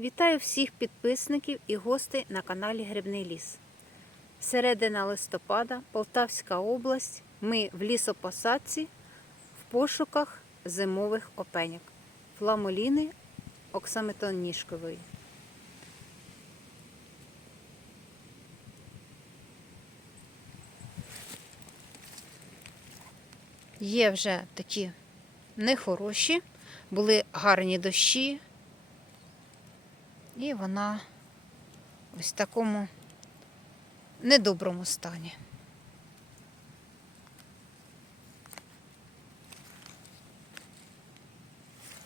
Вітаю всіх підписників і гостей на каналі Грибний ліс. Середина листопада, Полтавська область. Ми в лісопосадці в пошуках зимових опеньок. Фламоліни оксаметонніжкової. Є вже такі нехороші, були гарні дощі, і вона ось в такому недоброму стані.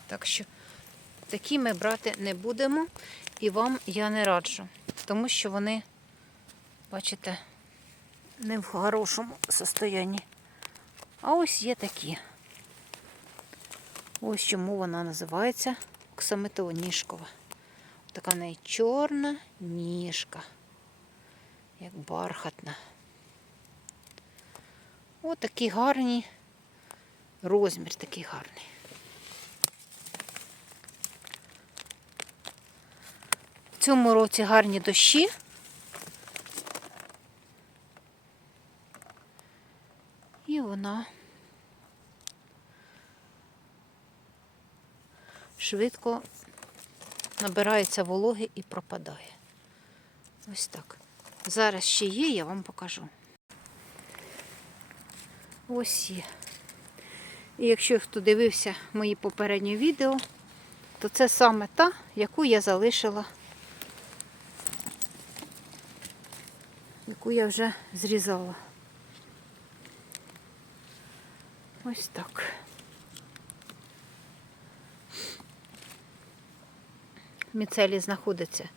Так що такі ми брати не будемо, і вам я не раджу, тому що вони, бачите, не в хорошому состоянні. А ось є такі. Ось чому вона називається оксаметоніжкова. Така в неї чорна ніжка, як бархатна. Ось такий гарний розмір такий гарний. В цьому році гарні дощі. І вона швидко набирається вологи і пропадає. Ось так. Зараз ще є, я вам покажу. Ось є. І якщо хто дивився мої попередні відео, то це саме та, яку я залишила, яку я вже зрізала. Ось так. Міцелій знаходиться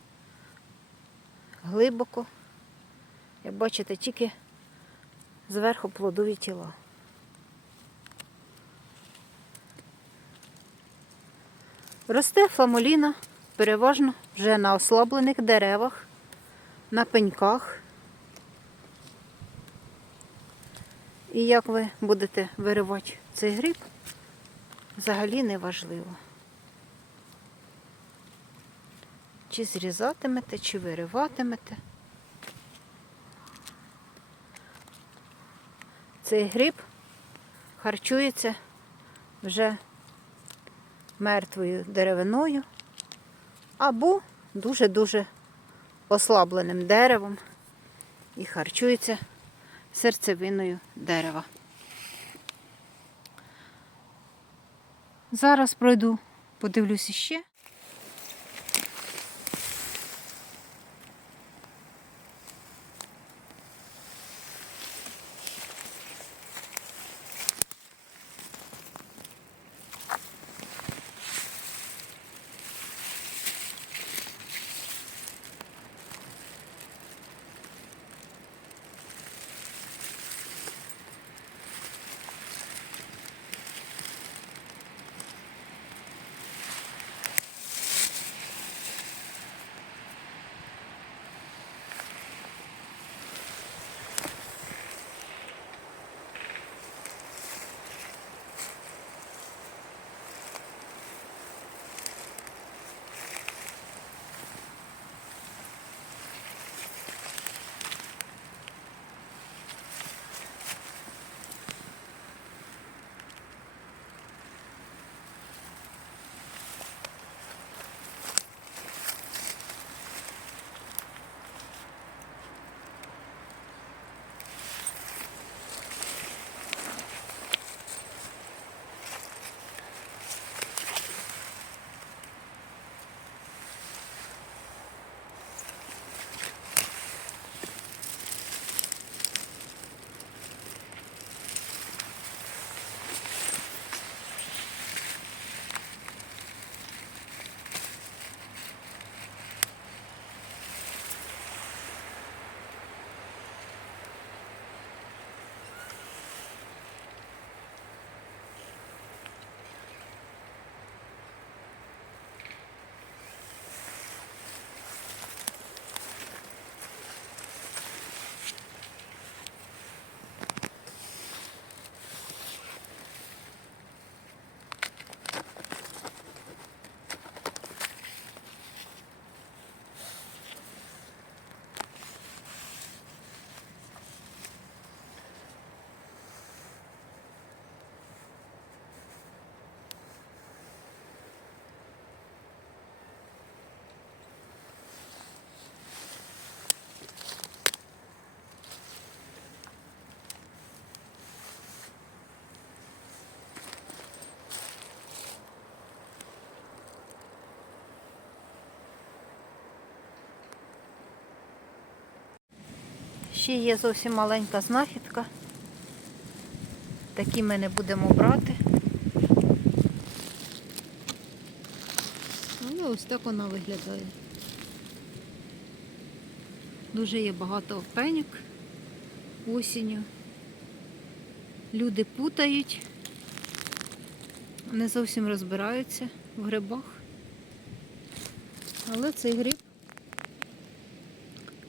глибоко. Як бачите, тільки зверху плодові тіла. Росте фламоліна переважно вже на ослаблених деревах, на пеньках. І як ви будете виривати цей гриб, взагалі не важливо. Чи зрізатимете, чи вириватимете. Цей гриб харчується вже мертвою деревиною або дуже-дуже ослабленим деревом і харчується серцевиною дерева. Зараз пройду, подивлюся ще. Ще є зовсім маленька знахідка. Такі ми не будемо брати. Але ось так вона виглядає. Дуже є багато опеньок осінню. Люди путають, не зовсім розбираються в грибах. Але цей гриб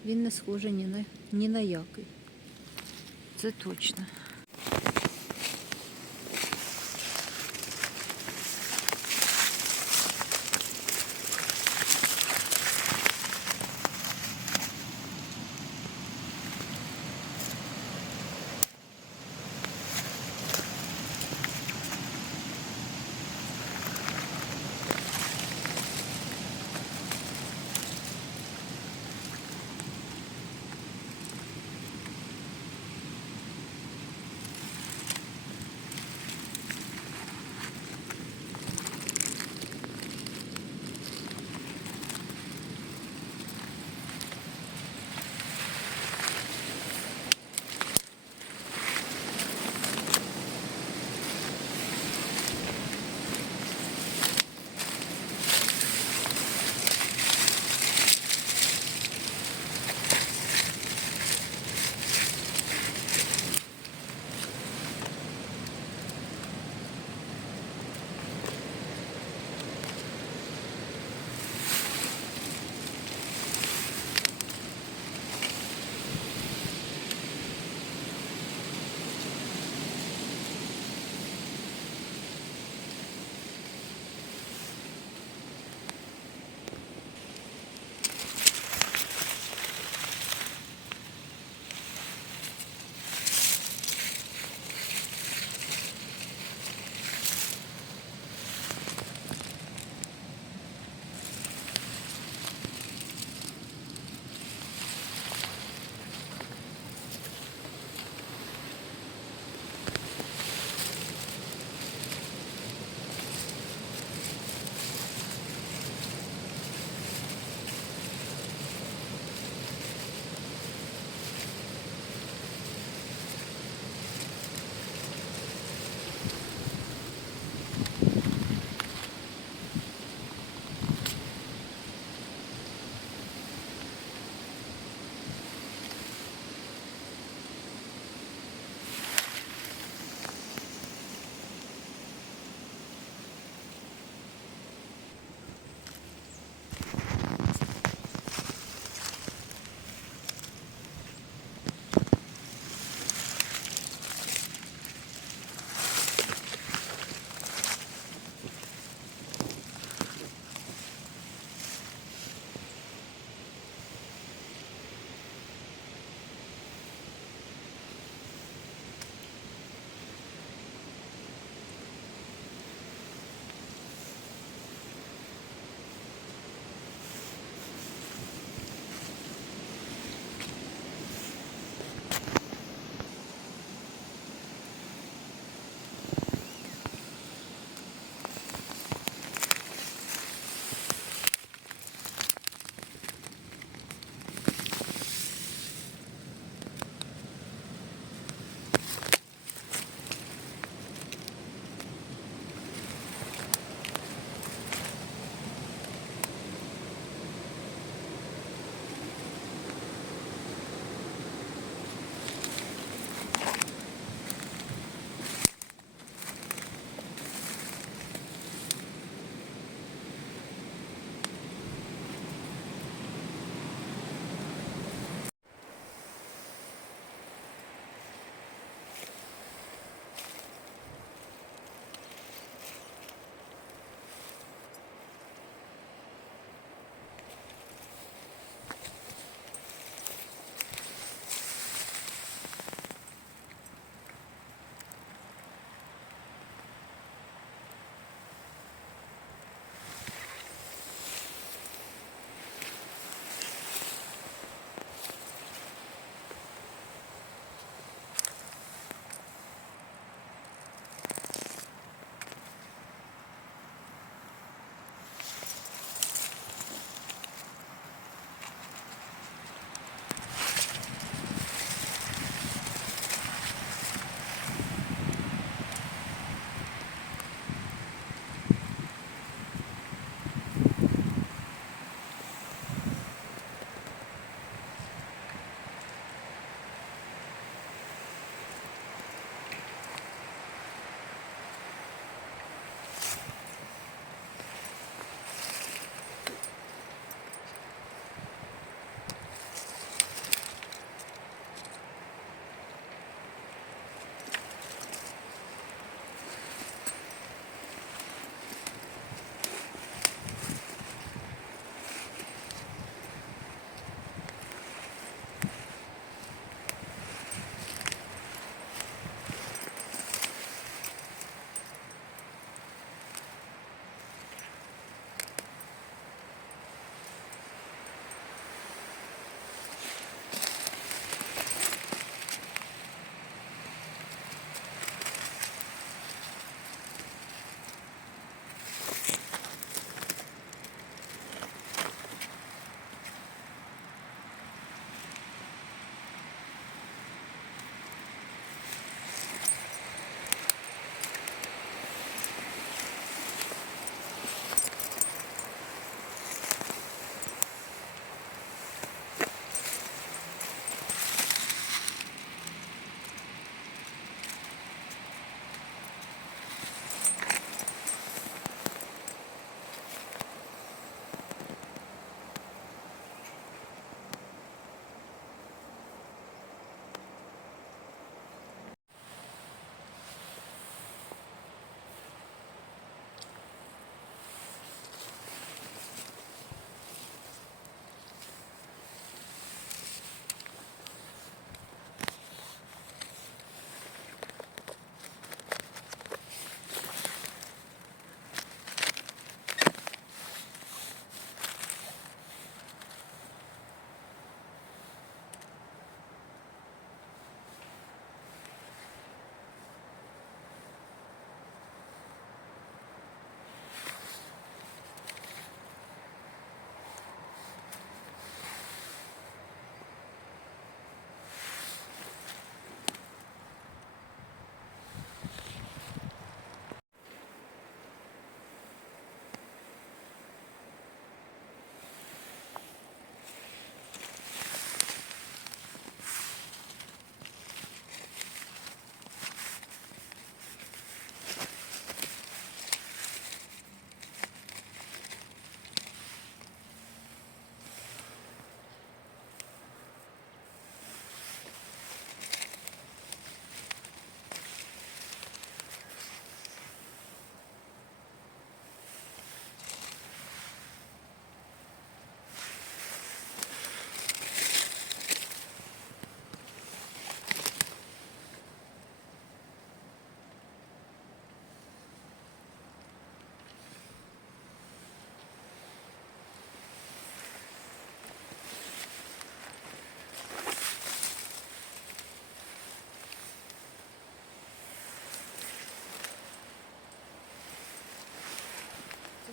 він не схожий ні на, ні на який. Це точно.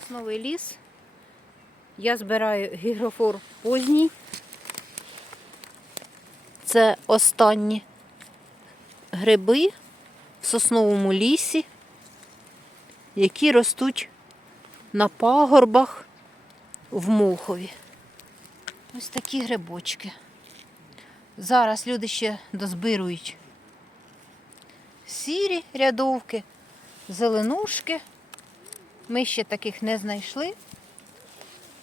Сосновий ліс. Я збираю гігрофор поздній. Це останні гриби в сосновому лісі, які ростуть на пагорбах в Мохові. Ось такі грибочки. Зараз люди ще дозбирують сірі рядовки, зеленушки. Ми ще таких не знайшли.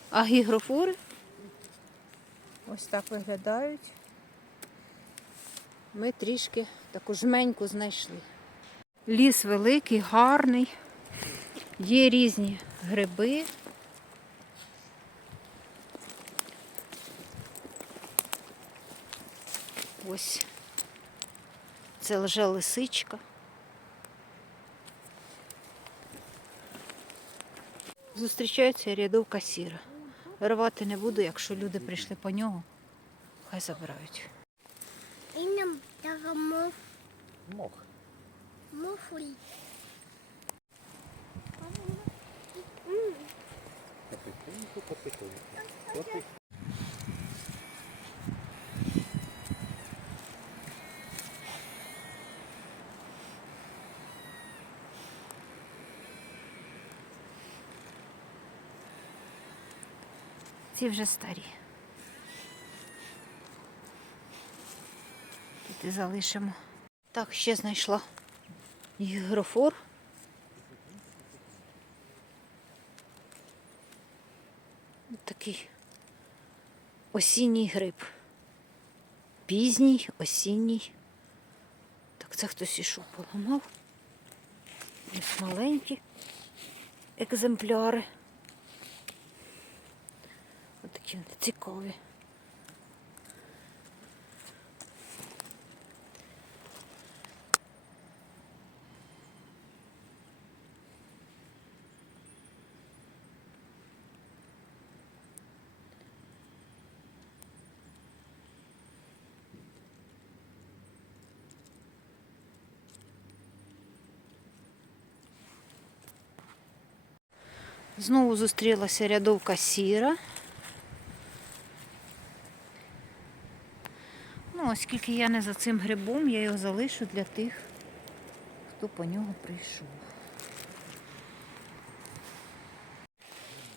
А гігрофори ось так виглядають. Ми трішки таку жменьку знайшли. Ліс великий, гарний. Є різні гриби. Ось це лже лисичка. Зустрічається рядовка сіра. Рвати не буду, якщо люди прийшли по нього, хай забирають. І нам така мох. Мох. муфлі. Потихоньку, потихоньку. Ці вже старі. Тут і залишимо. Так, ще знайшла гігрофор. Ось Такий осінній гриб. Пізній, осінній. Так це хтось ішов поламав. Ось маленькі екземпляри. Вони цікаві. Знову зустрілася рядовка сіра. Ну, оскільки я не за цим грибом, я його залишу для тих, хто по нього прийшов.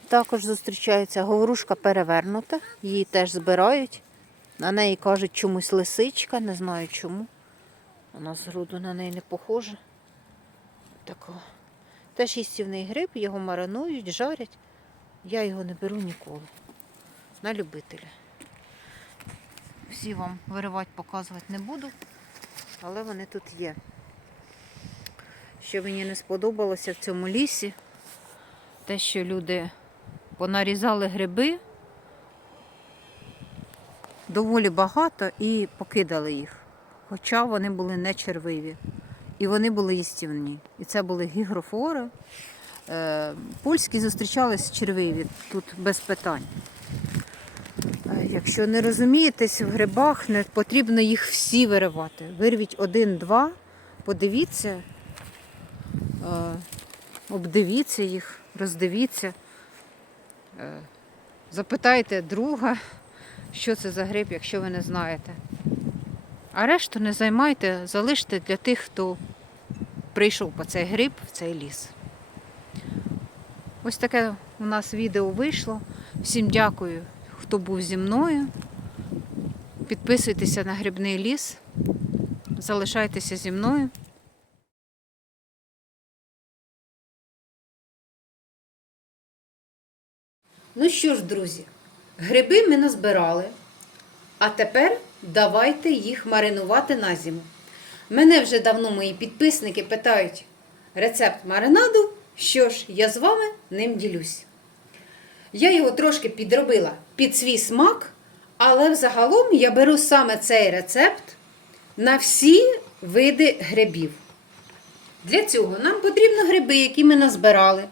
Також зустрічається говорушка перевернута, її теж збирають. На неї кажуть чомусь лисичка, не знаю чому. Вона з роду на неї не похожа. Такого. Теж їстівний гриб, його маринують, жарять. Я його не беру ніколи. На любителя. Всі вам виривати, показувати не буду, але вони тут є. Що мені не сподобалося в цьому лісі, те, що люди понарізали гриби доволі багато і покидали їх. Хоча вони були не червиві. І вони були їстівні. І це були гігрофори. Е, Польські зустрічались червиві, тут без питань. Е, Якщо не розумієтесь в грибах, не потрібно їх всі виривати. Вирвіть один-два, подивіться, е, обдивіться їх, роздивіться, е, запитайте друга, що це за гриб, якщо ви не знаєте. А решту не займайте, залиште для тих, хто прийшов по цей гриб в цей ліс. Ось таке у нас відео вийшло. Всім дякую, хто був зі мною. Підписуйтеся на грибний ліс, залишайтеся зі мною. Ну що ж, друзі, гриби ми назбирали. А тепер давайте їх маринувати на зиму. Мене вже давно мої підписники питають рецепт маринаду. Що ж, я з вами ним ділюсь. Я його трошки підробила під свій смак, але взагалом я беру саме цей рецепт на всі види грибів. Для цього нам потрібно гриби, які ми назбирали,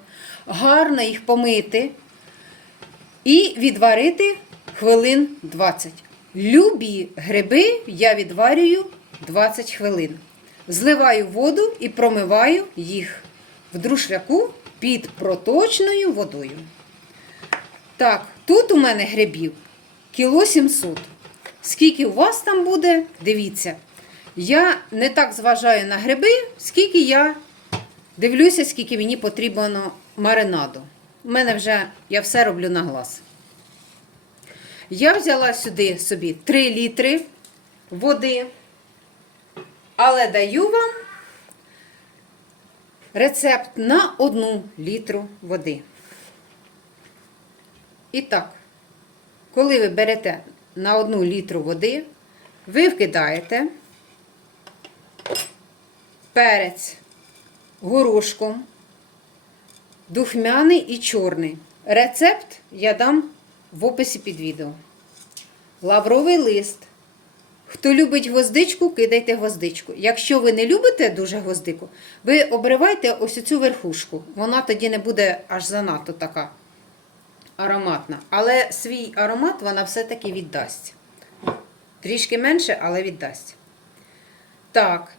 гарно їх помити і відварити хвилин 20. Любі гриби я відварюю 20 хвилин. Зливаю воду і промиваю їх в друшляку під проточною водою. Так, тут у мене грибів кіло 700. Скільки у вас там буде, дивіться. Я не так зважаю на гриби, скільки я дивлюся, скільки мені потрібно маринаду. У мене вже я все роблю на глаз. Я взяла сюди собі 3 літри води, але даю вам рецепт на 1 літру води. І так, коли ви берете на 1 літру води, ви вкидаєте перець горошком, духмяний і чорний. Рецепт я дам в описі під відео. Лавровий лист. Хто любить гвоздичку, кидайте гвоздичку. Якщо ви не любите дуже гвоздику, ви обривайте ось цю верхушку. Вона тоді не буде аж занадто така ароматна. Але свій аромат вона все-таки віддасть. Трішки менше, але віддасть. Так.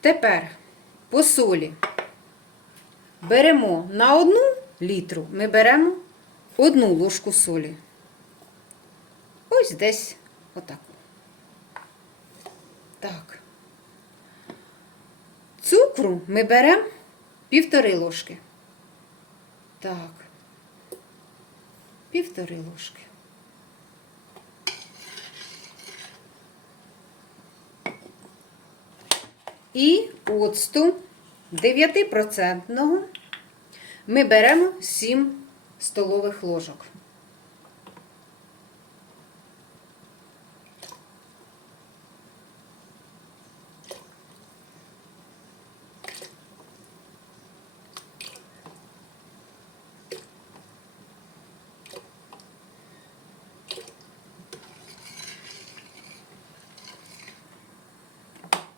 Тепер по солі. Беремо на одну літру, ми беремо одну ложку солі. Ось десь отак. Так. Цукру ми беремо півтори ложки. Так. Півтори ложки. І оцту 9% ми беремо 7 столових ложок.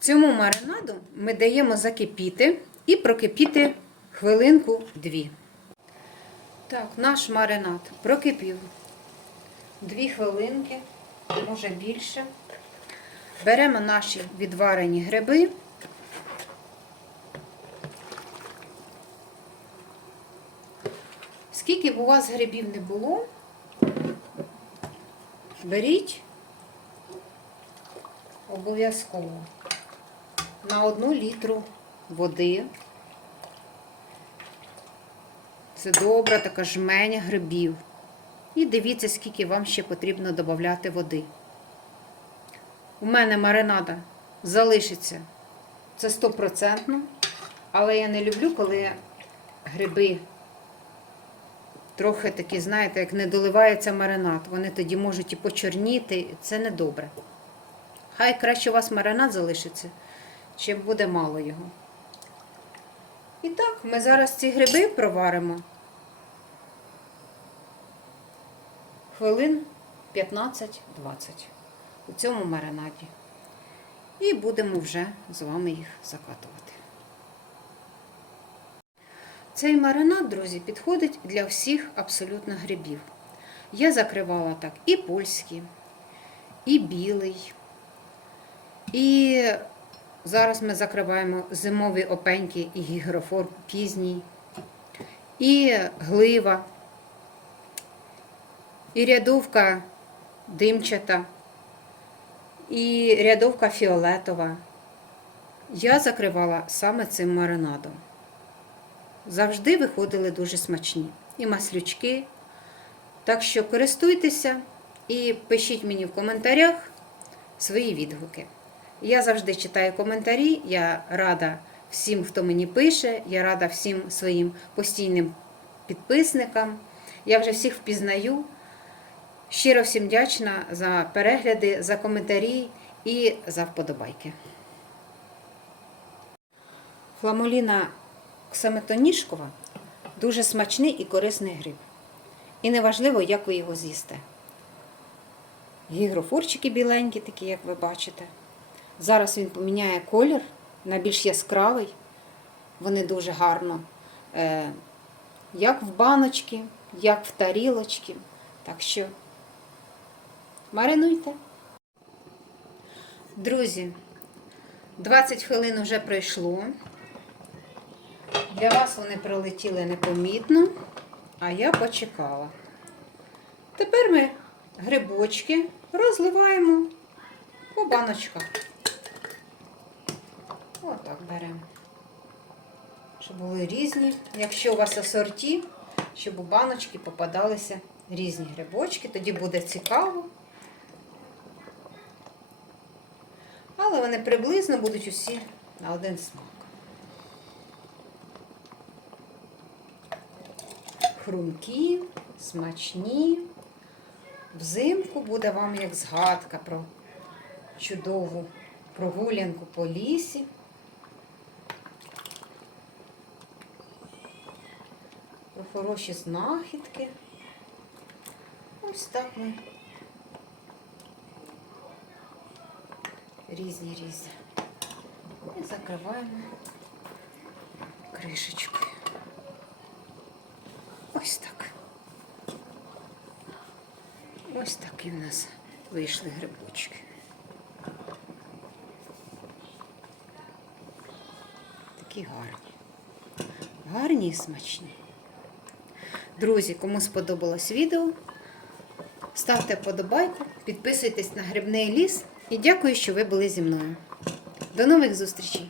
Цьому маринаду ми даємо закипіти і прокипіти хвилинку-дві. Так, наш маринад прокипів. Дві хвилинки, може більше. Беремо наші відварені гриби. Скільки б у вас грибів не було, беріть обов'язково на одну літру води. Це добра така жменя грибів. І дивіться, скільки вам ще потрібно додати води. У мене маринада залишиться. Це стопроцентно. Але я не люблю, коли гриби трохи такі, знаєте, як не доливається маринад. Вони тоді можуть і почорніти. Це не добре. Хай краще у вас маринад залишиться, чим буде мало його. І так, ми зараз ці гриби проваримо хвилин 15-20 у цьому маринаді. І будемо вже з вами їх закатувати. Цей маринад, друзі, підходить для всіх абсолютно грибів. Я закривала так і польський, і білий. І зараз ми закриваємо зимові опеньки і гігрофор пізній, і глива, і рядовка димчата, і рядовка фіолетова. Я закривала саме цим маринадом. Завжди виходили дуже смачні. І маслючки. Так що користуйтеся і пишіть мені в коментарях свої відгуки. Я завжди читаю коментарі. Я рада всім, хто мені пише. Я рада всім своїм постійним підписникам. Я вже всіх впізнаю. Щиро всім вдячна за перегляди, за коментарі і за вподобайки. Фламоліна ксаметонішкова дуже смачний і корисний гриб. І неважливо, як ви його з'їсте. Гігрофорчики біленькі, такі, як ви бачите. Зараз він поміняє колір на більш яскравий. Вони дуже гарно, е, як в баночки, як в тарілочки. Так що маринуйте. Друзі, 20 хвилин вже пройшло. Для вас вони прилетіли непомітно, а я почекала. Тепер ми грибочки розливаємо по баночках. Отак беремо. Щоб були різні. Якщо у вас асорті, щоб у баночки попадалися різні грибочки, тоді буде цікаво. Але вони приблизно будуть усі на один смак. Хрумкі, смачні. Взимку буде вам як згадка про чудову прогулянку по лісі. Хороші знахідки. Ось так ми різні різні. І закриваємо кришечкою. Ось так. Ось такі в нас вийшли грибочки. Такі гарні. Гарні і смачні. Друзі, кому сподобалось відео, ставте вподобайку, підписуйтесь на грибний ліс і дякую, що ви були зі мною. До нових зустрічей!